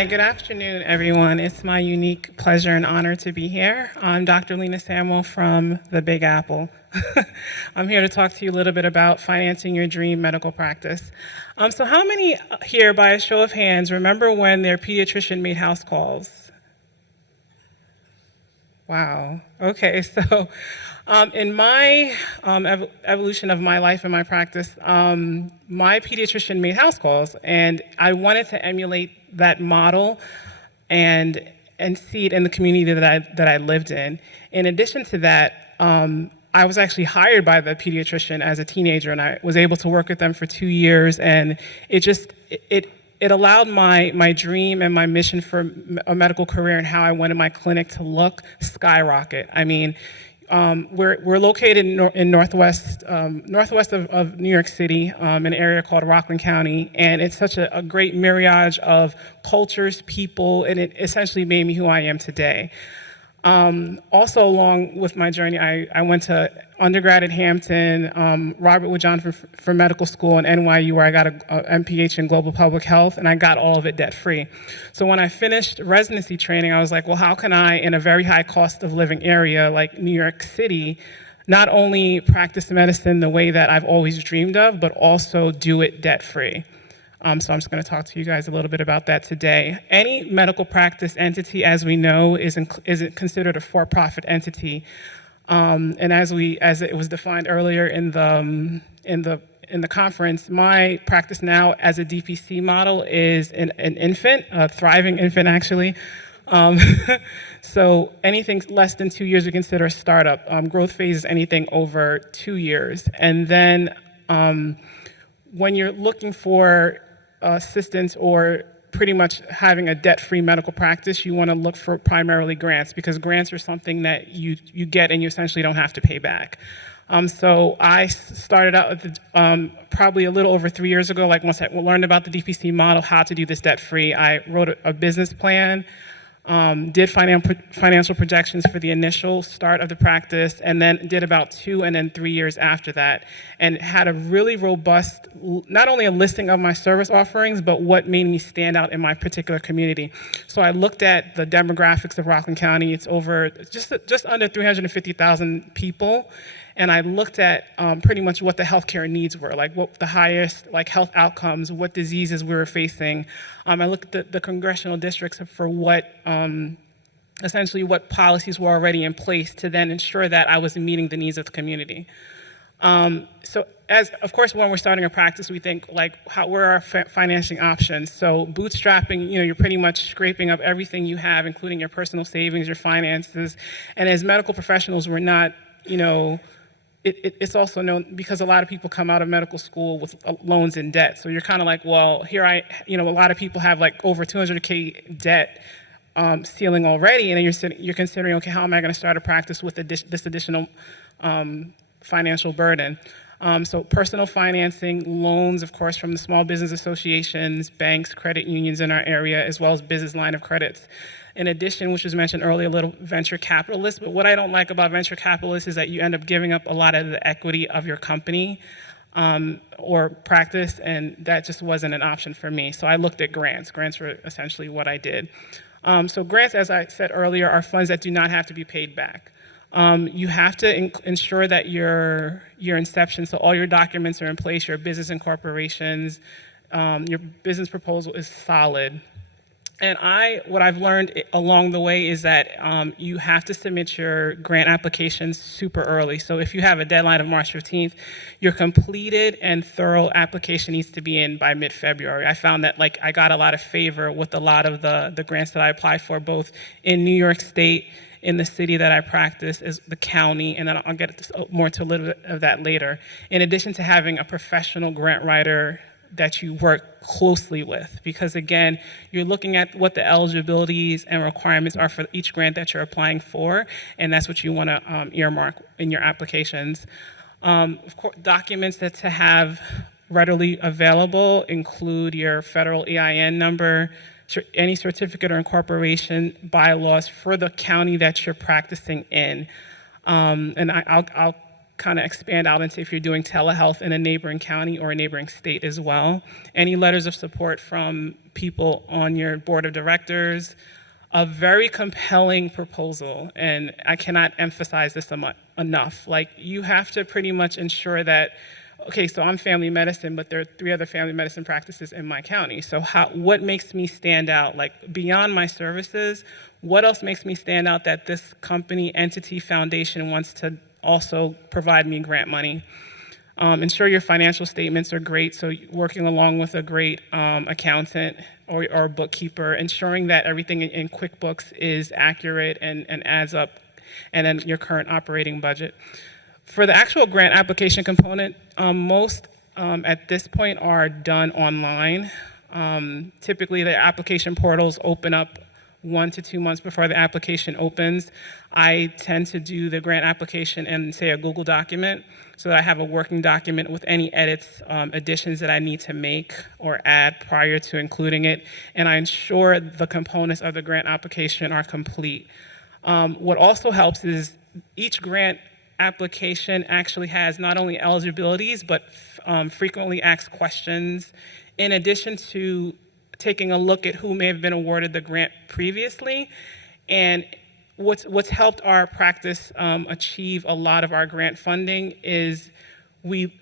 Hi, good afternoon, everyone. It's my unique pleasure and honor to be here. I'm Dr. Lena Samuel from the Big Apple. I'm here to talk to you a little bit about financing your dream medical practice. So how many here, by a show of hands, remember when their pediatrician made house calls? Wow. Okay, so in my evolution of my life and my practice, my pediatrician made house calls, and I wanted to emulate that model and see it in the community that I lived in. In addition to that, I was actually hired by the pediatrician as a teenager, and I was able to work with them for 2 years, and it allowed my dream and my mission for a medical career and how I wanted my clinic to look skyrocket. I mean, we're located in northwest of New York City, an area called Rockland County, and it's such a great myriad of cultures, people, and it essentially made me who I am today. Also, along with my journey, I went to undergrad at Hampton, Robert Wood Johnson for medical school, and NYU, where I got a MPH in global public health, and I got all of it debt-free. So when I finished residency training, I was like, well, how can I, in a very high cost of living area like New York City, not only practice medicine the way that I've always dreamed of, but also do it debt-free? So I'm just going to talk to you guys a little bit about that today. Any medical practice entity, as we know, is considered a for-profit entity, and as it was defined earlier in the conference, my practice now as a DPC model is an infant, a thriving infant actually. So anything less than 2 years we consider a startup. Growth phase is anything over 2 years, and then when you're looking for assistance or pretty much having a debt-free medical practice, you want to look for primarily grants, because grants are something that you get and you essentially don't have to pay back. So I started out probably a little over 3 years ago, like once I learned about the DPC model, how to do this debt-free. I wrote a business plan, did financial projections for the initial start of the practice, and then did about 2 and then 3 years after that, and had a really robust, not only a listing of my service offerings, but what made me stand out in my particular community. So I looked at the demographics of Rockland County. It's over just under 350,000 people. And I looked at pretty much what the healthcare needs were, like what the highest health outcomes, what diseases we were facing. I looked at the congressional districts for what, essentially what policies were already in place to then ensure that I was meeting the needs of the community. So of course, when we're starting a practice, we think where are our financing options? So bootstrapping, you're pretty much scraping up everything you have, including your personal savings, your finances. And as medical professionals, we're not, it's also known because a lot of people come out of medical school with loans and debt. So you're kind of like, well, a lot of people have over 200K debt ceiling already, and then you're considering, okay, how am I going to start a practice with this additional financial burden? So personal financing, loans, of course, from the small business associations, banks, credit unions in our area, as well as business line of credits. In addition, which was mentioned earlier, a little venture capitalists. But what I don't like about venture capitalists is that you end up giving up a lot of the equity of your company or practice, and that just wasn't an option for me. So I looked at grants. Grants were essentially what I did. So grants, as I said earlier, are funds that do not have to be paid back. You have to ensure that your inception, so all your documents are in place, your business incorporations, your business proposal is solid. And what I've learned along the way is that you have to submit your grant applications super early. So if you have a deadline of March 15th, your completed and thorough application needs to be in by mid-February. I found that I got a lot of favor with a lot of the grants that I applied for, both in New York State, in the city that I practice, is the county, and then I'll get more to a little bit of that later. In addition to having a professional grant writer that you work closely with, because again, you're looking at what the eligibilities and requirements are for each grant that you're applying for, and that's what you want to earmark in your applications. Of course, documents that to have readily available include your federal EIN number, any certificate or incorporation bylaws for the county that you're practicing in. And I'll kind of expand out into if you're doing telehealth in a neighboring county or a neighboring state as well. Any letters of support from people on your board of directors. A very compelling proposal, and I cannot emphasize this enough. Like, you have to pretty much ensure that, okay, so I'm family medicine, but there are 3 other family medicine practices in my county. So what makes me stand out? Like, beyond my services, what else makes me stand out that this company, entity, foundation wants to also provide me grant money? Ensure your financial statements are great, so working along with a great accountant or bookkeeper, ensuring that everything in QuickBooks is accurate and adds up, and then your current operating budget. For the actual grant application component, most at this point are done online. Typically, the application portals open up 1 to 2 months before the application opens. I tend to do the grant application in, say, a Google document, so that I have a working document with any edits, additions that I need to make or add prior to including it, and I ensure the components of the grant application are complete. What also helps is each grant application actually has not only eligibilities, but frequently asked questions, in addition to taking a look at who may have been awarded the grant previously. And what's helped our practice achieve a lot of our grant funding is we've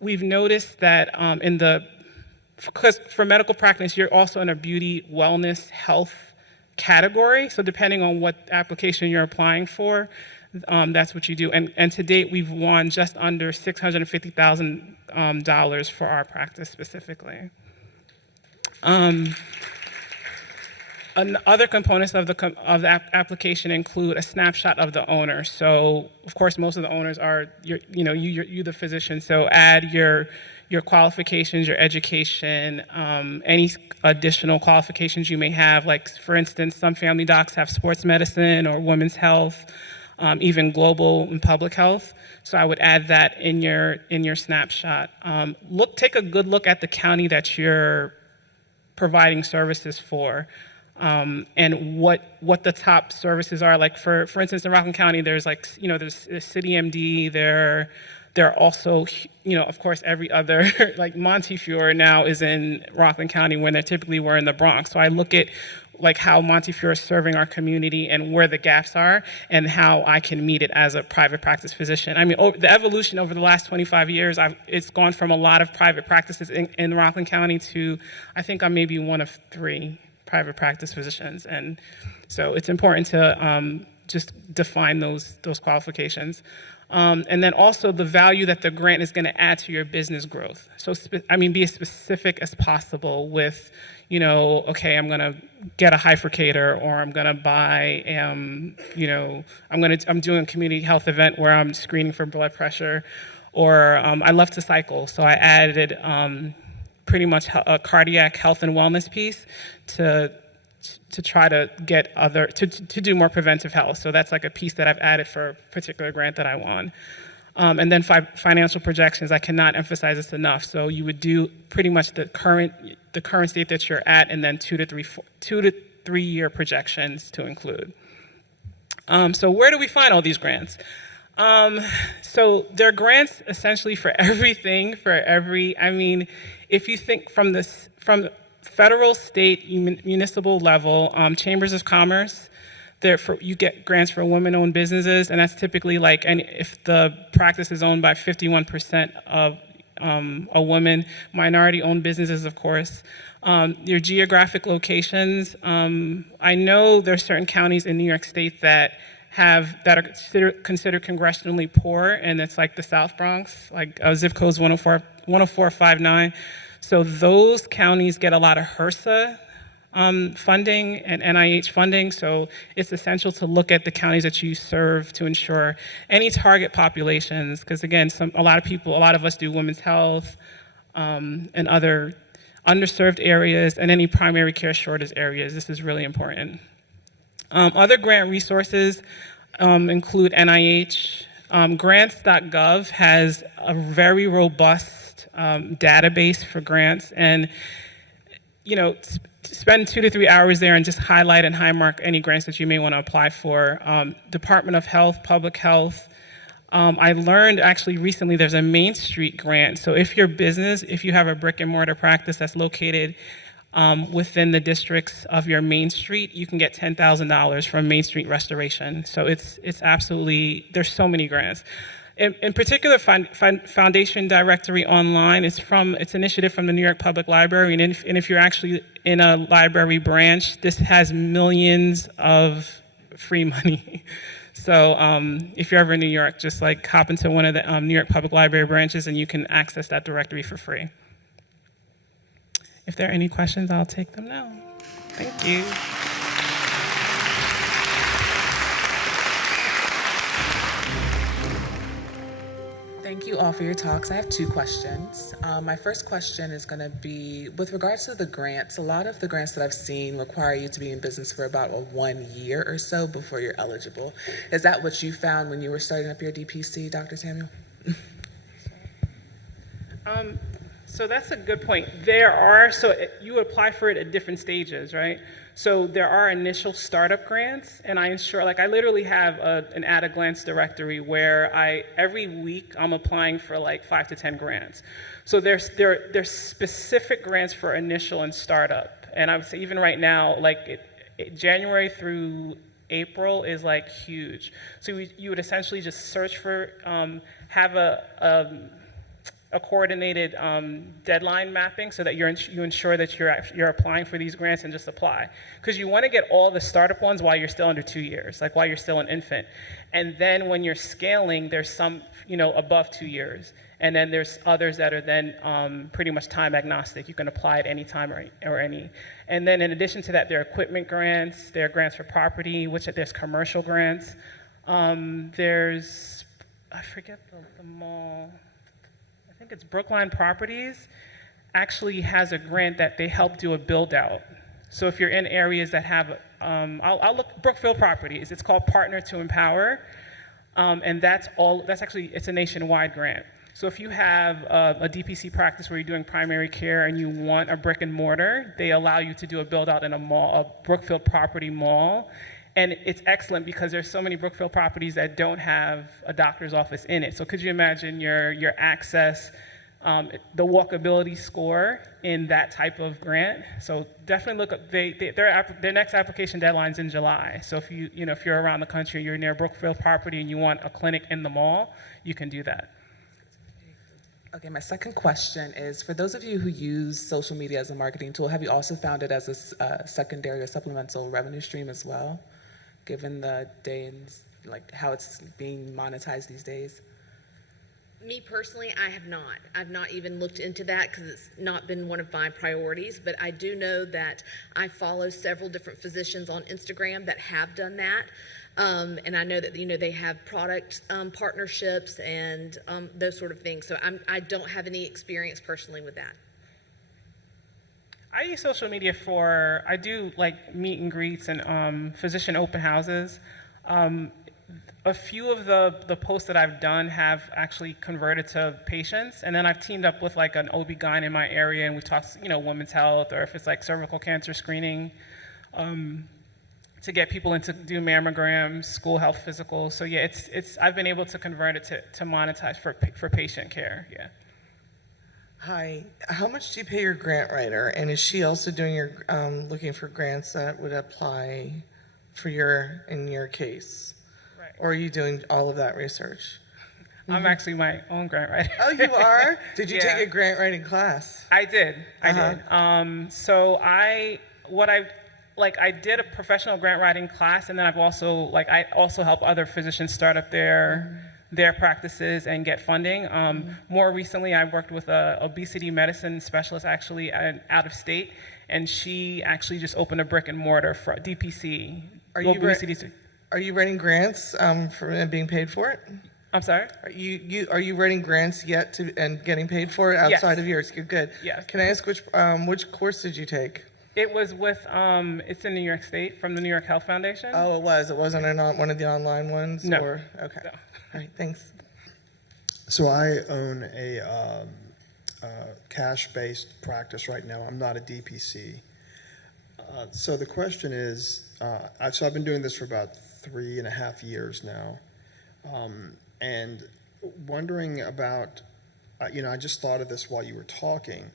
noticed that because for medical practice, you're also in a beauty, wellness, health category. So depending on what application you're applying for, that's what you do. And to date, we've won just under $650,000 for our practice specifically. Other components of the application include a snapshot of the owner. So, of course, most of the owners are you, the physician. So, add your qualifications, your education, any additional qualifications you may have. Like, for instance, some family docs have sports medicine or women's health, even global and public health. So, I would add that in your snapshot. Take a good look at the county that you're providing services for. And what the top services are. Like for instance, in Rockland County, there's there's City MD. There are also, of course, every other, like Montefiore now is in Rockland County when they typically were in the Bronx. So I look at like how Montefiore is serving our community and where the gaps are and how I can meet it as a private practice physician. I mean, the evolution over the last 25 years, it's gone from a lot of private practices in Rockland County to, I think I'm maybe one of 3 private practice physicians, and so it's important to just define those qualifications, and then also the value that the grant is going to add to your business growth. So be as specific as possible with, okay, I'm going to get a bifurcator, or I'm going to buy, I'm doing a community health event where I'm screening for blood pressure, or I love to cycle, so I added pretty much a cardiac health and wellness piece to try to get to do more preventive health. So that's like a piece that I've added for a particular grant that I won. And then financial projections, I cannot emphasize this enough. So you would do pretty much the current state that you're at, and then 2 to 3 year projections to include. So where do we find all these grants? So there are grants essentially for everything, if you think from federal, state, municipal level, chambers of commerce, you get grants for women-owned businesses, and that's typically and if the practice is owned by 51% of a woman, minority-owned businesses, of course. Your geographic locations. I know there are certain counties in New York State that are considered congressionally poor, and it's like the South Bronx, like zip codes 10459. So those counties get a lot of HRSA funding and NIH funding. So it's essential to look at the counties that you serve to ensure any target populations, because again, a lot of us do women's health and other underserved areas and any primary care shortage areas. This is really important. Other grant resources include NIH. Grants.gov has a very robust database for grants, and spend 2 to 3 hours there and just highlight and high mark any grants that you may want to apply for. Department of Health, Public Health, I learned actually recently there's a Main Street grant. So if your business, if you have a brick and mortar practice that's located within the districts of your Main Street, you can get $10,000 from Main Street Restoration. So it's absolutely, there's so many grants. In particular, Foundation Directory Online is it's an initiative from the New York Public Library, and if you're actually in a library branch, this has millions of free money. So if you're ever in New York, just like hop into one of the New York Public Library branches and you can access that directory for free. If there are any questions, I'll take them now. Thank you. Thank you all for your talks. I have two questions. My first question is going to be with regards to the grants. A lot of the grants that I've seen require you to be in business for about 1 year or so before you're eligible. Is that what you found when you were starting up your DPC, Dr. Samuel? So that's a good point. You apply for it at different stages, right? So there are initial startup grants, and I literally have an at-a-glance directory where every week I'm applying for like 5 to 10 grants. So there's specific grants for initial and startup, and I would say even right now, January through April is like huge. So you would essentially just search for, have a coordinated deadline mapping so that you ensure that you're applying for these grants and just apply. Because you want to get all the startup ones while you're still under 2 years, like while you're still an infant. And then when you're scaling, there's some, above 2 years. And then there's others that are then pretty much time agnostic. You can apply at any time or any. And then in addition to that, there are equipment grants, there are grants for property, there's commercial grants. There's, I forget the mall. I think it's Brookline Properties actually has a grant that they help do a build out. So if you're in areas that have, I'll look, Brookfield Properties, it's called Partner to Empower. And it's a nationwide grant. So if you have a DPC practice where you're doing primary care and you want a brick and mortar, they allow you to do a build out in a mall, a Brookfield Property mall. And it's excellent because there's so many Brookfield properties that don't have a doctor's office in it. So could you imagine your access, the walkability score in that type of grant? So definitely look up, their next application deadline's in July. So if if you're around the country, you're near Brookfield property and you want a clinic in the mall, you can do that. Okay, my second question is, for those of you who use social media as a marketing tool, have you also found it as a secondary or supplemental revenue stream as well, given the day and how it's being monetized these days? Me personally, I have not. I've not even looked into that because it's not been one of my priorities, but I do know that I follow several different physicians on Instagram that have done that. And I know that, they have product partnerships and those sort of things. So I don't have any experience personally with that. I use social media I do meet and greets and physician open houses. A few of the posts that I've done have actually converted to patients, and then I've teamed up with an OB-GYN in my area, and we talk, women's health, or if it's cervical cancer screening, to get people in to do mammograms, school health physicals. So yeah, I've been able to convert it to monetize for patient care. Yeah. Hi, how much do you pay your grant writer? And is she also doing looking for grants that would apply in your case? Right. Or are you doing all of that research? I'm actually my own grant writer. Oh, you are? Did you Yeah. take a grant writing class? I did. I did. So I did a professional grant writing class, and then I also help other physicians start up their practices and get funding. More recently, I worked with a obesity medicine specialist actually out of state, and she actually just opened a brick and mortar for DPC. Are you writing grants and being paid for it? I'm sorry? Are you writing grants yet and getting paid for it outside of yours? You're good. Yes. Can I ask which course did you take? It was with, it's in New York State from the New York Health Foundation. Oh, it was. It wasn't one of the online ones? No. Okay. No. All right, thanks. So I own a cash-based practice right now. I'm not a DPC. So the question is, I've been doing this for about 3.5 years now. and wondering about, I just thought of this while you were talking.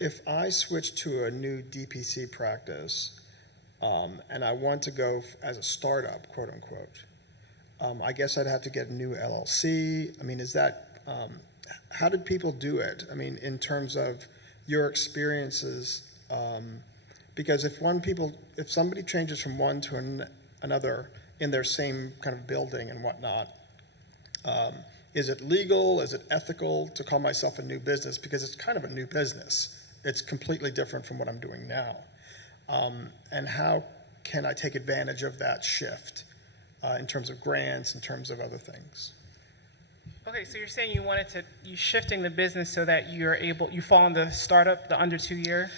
If I switch to a new DPC practice and I want to go as a startup, quote unquote, I guess I'd have to get a new LLC. I mean, how did people do it? I mean, in terms of your experiences, because if somebody changes from one to another in their same kind of building and whatnot, is it legal? Is it ethical to call myself a new business? Because it's kind of a new business. It's completely different from what I'm doing now. And how can I take advantage of that shift in terms of grants, in terms of other things? Okay, so you're saying you're shifting the business so that you fall in the startup, the under 2 year?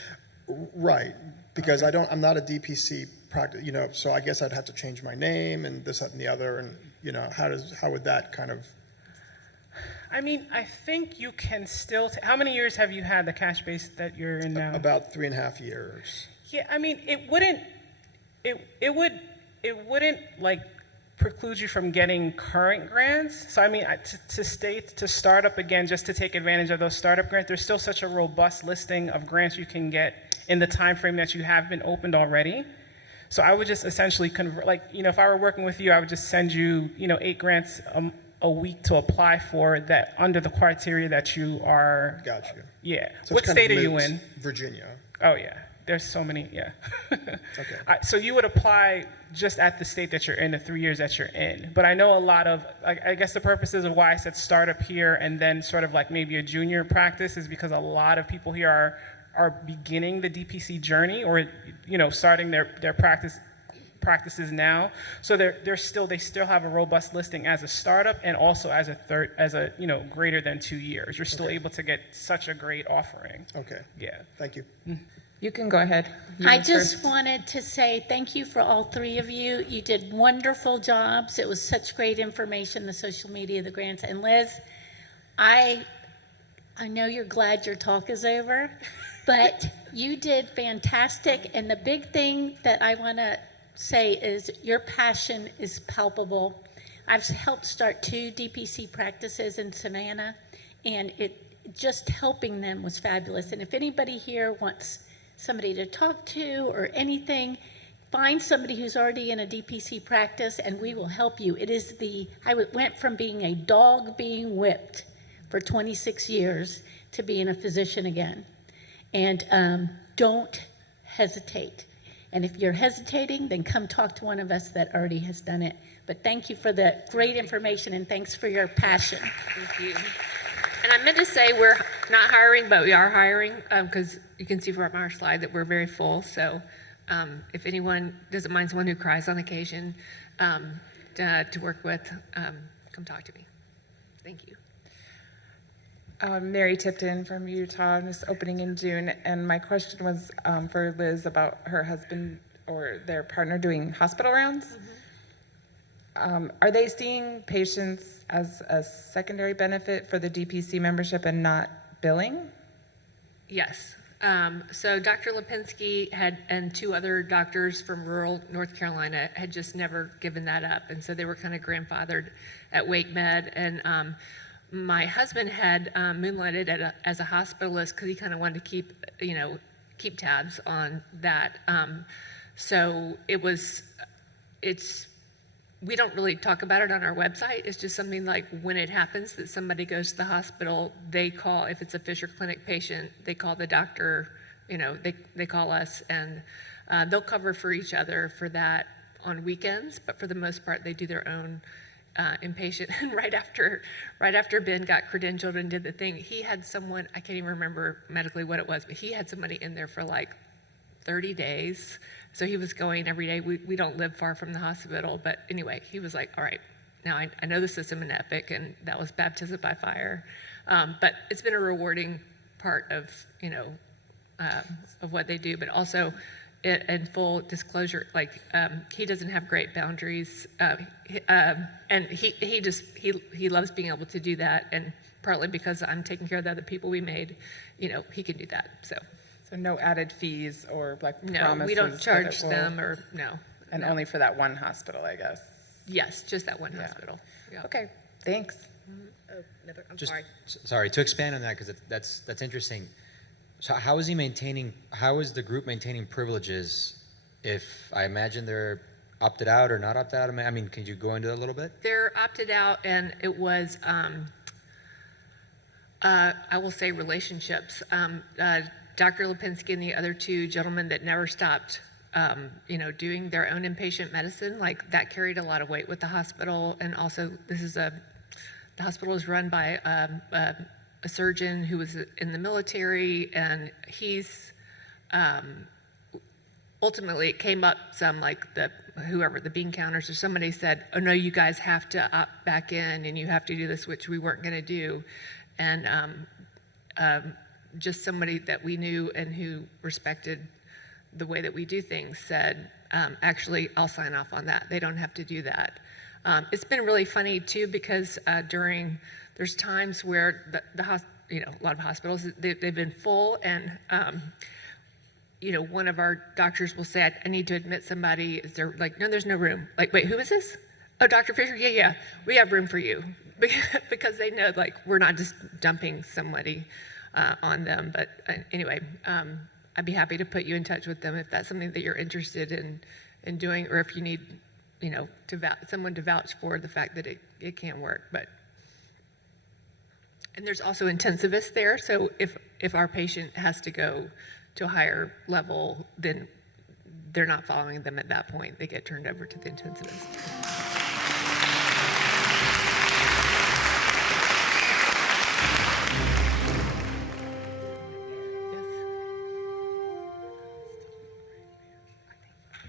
Right, because I'm not a DPC practice, so I guess I'd have to change my name and this, that, and the other, and how would that kind of? I mean, I think you can still. How many years have you had the cash base that you're in now? About 3.5 years. Yeah, I mean, it wouldn't like preclude you from getting current grants. So I mean, to start up again, just to take advantage of those startup grants, there's still such a robust listing of grants you can get in the time frame that you have been opened already. So I would just essentially convert, if I were working with you, I would just send you, 8 grants a week to apply for that under the criteria that you are. Got you. Yeah. So What state are you in? Virginia. Oh yeah. There's so many. Yeah. Okay. So you would apply just at the state that you're in, the 3 years that you're in. But I know a lot of, I guess the purposes of why I said startup here and then sort of like maybe a junior practice is because a lot of people here are beginning the DPC journey or, starting their practices now. So they still have a robust listing as a startup and also as a greater than 2 years. You're still able to get such a great offering. Okay. Yeah. Thank you. You can go ahead. I just wanted to say thank you for all 3 of you. You did wonderful jobs. It was such great information, the social media, the grants. And Liz, I know you're glad your talk is over, but you did fantastic. And the big thing that I want to say is your passion is palpable. I've helped start 2 DPC practices in Savannah, and just helping them was fabulous. And if anybody here wants somebody to talk to or anything, find somebody who's already in a DPC practice and we will help you. I went from being a dog being whipped for 26 years to being a physician again. And don't hesitate. And if you're hesitating, then come talk to one of us that already has done it. But thank you for the great information and thanks for your passion. Thank you. And I meant to say we're not hiring, but we are hiring because you can see from our slide that we're very full. So if anyone doesn't mind someone who cries on occasion to work with, come talk to me. Thank you. Mary Tipton from Utah, just opening in June. And my question was for Liz about her husband or their partner doing hospital rounds. Mm-hmm. Are they seeing patients as a secondary benefit for the DPC membership and not billing? Yes. So Dr. Lipinski and 2 other doctors from rural North Carolina had just never given that up. And so they were kind of grandfathered at Wake Med. And my husband had moonlighted as a hospitalist because he kind of wanted to keep tabs on that. So we don't really talk about it on our website. It's just something like when it happens that somebody goes to the hospital, they call, if it's a Fisher Clinic patient, they call the doctor, they call us, and they'll cover for each other for that on weekends, but for the most part, they do their own inpatient. And right after Ben got credentialed and did the thing, he had someone, I can't even remember medically what it was, but he had somebody in there for like 30 days. So he was going every day. We don't live far from the hospital, but anyway, he was like, all right, now I know the system in Epic, and that was baptism by fire. But it's been a rewarding part of, of what they do, but also in full disclosure, he doesn't have great boundaries, and he loves being able to do that, and partly because I'm taking care of the other people we made, he can do that, so. So no added fees or promises? No, we don't charge them no. And no. only for that one hospital, I guess? Yes, just that one hospital. Yeah. Okay, Thanks. Oh, another, I'm Just sorry. sorry to expand on that because that's interesting. So how is the group maintaining privileges if I imagine they're opted out or not opted out? I mean, can you go into that a little bit? They're opted out, and it was, I will say, relationships. Dr. Lipinski and the other two gentlemen that never stopped, doing their own inpatient medicine, like that carried a lot of weight with the hospital. And also, the hospital is run by a surgeon who was in the military, and he's ultimately it came up some like the bean counters or somebody said, oh no, you guys have to opt back in and you have to do this, which we weren't going to do. And just somebody that we knew and who respected the way that we do things said, actually, I'll sign off on that. They don't have to do that. It's been really funny too because there's times where a lot of hospitals, they've been full, and one of our doctors will say, I need to admit somebody. Is there, like, no, there's no room. Like, wait, who is this? Oh, Dr. Fisher? Yeah, we have room for you. Because they know, like, we're not just dumping somebody on them. But anyway, I'd be happy to put you in touch with them if that's something that you're interested in doing, or if you need, someone to vouch for the fact that it can work. And there's also intensivists there, so if our patient has to go to a higher level, then they're not following them at that point. They get turned over to the intensivist.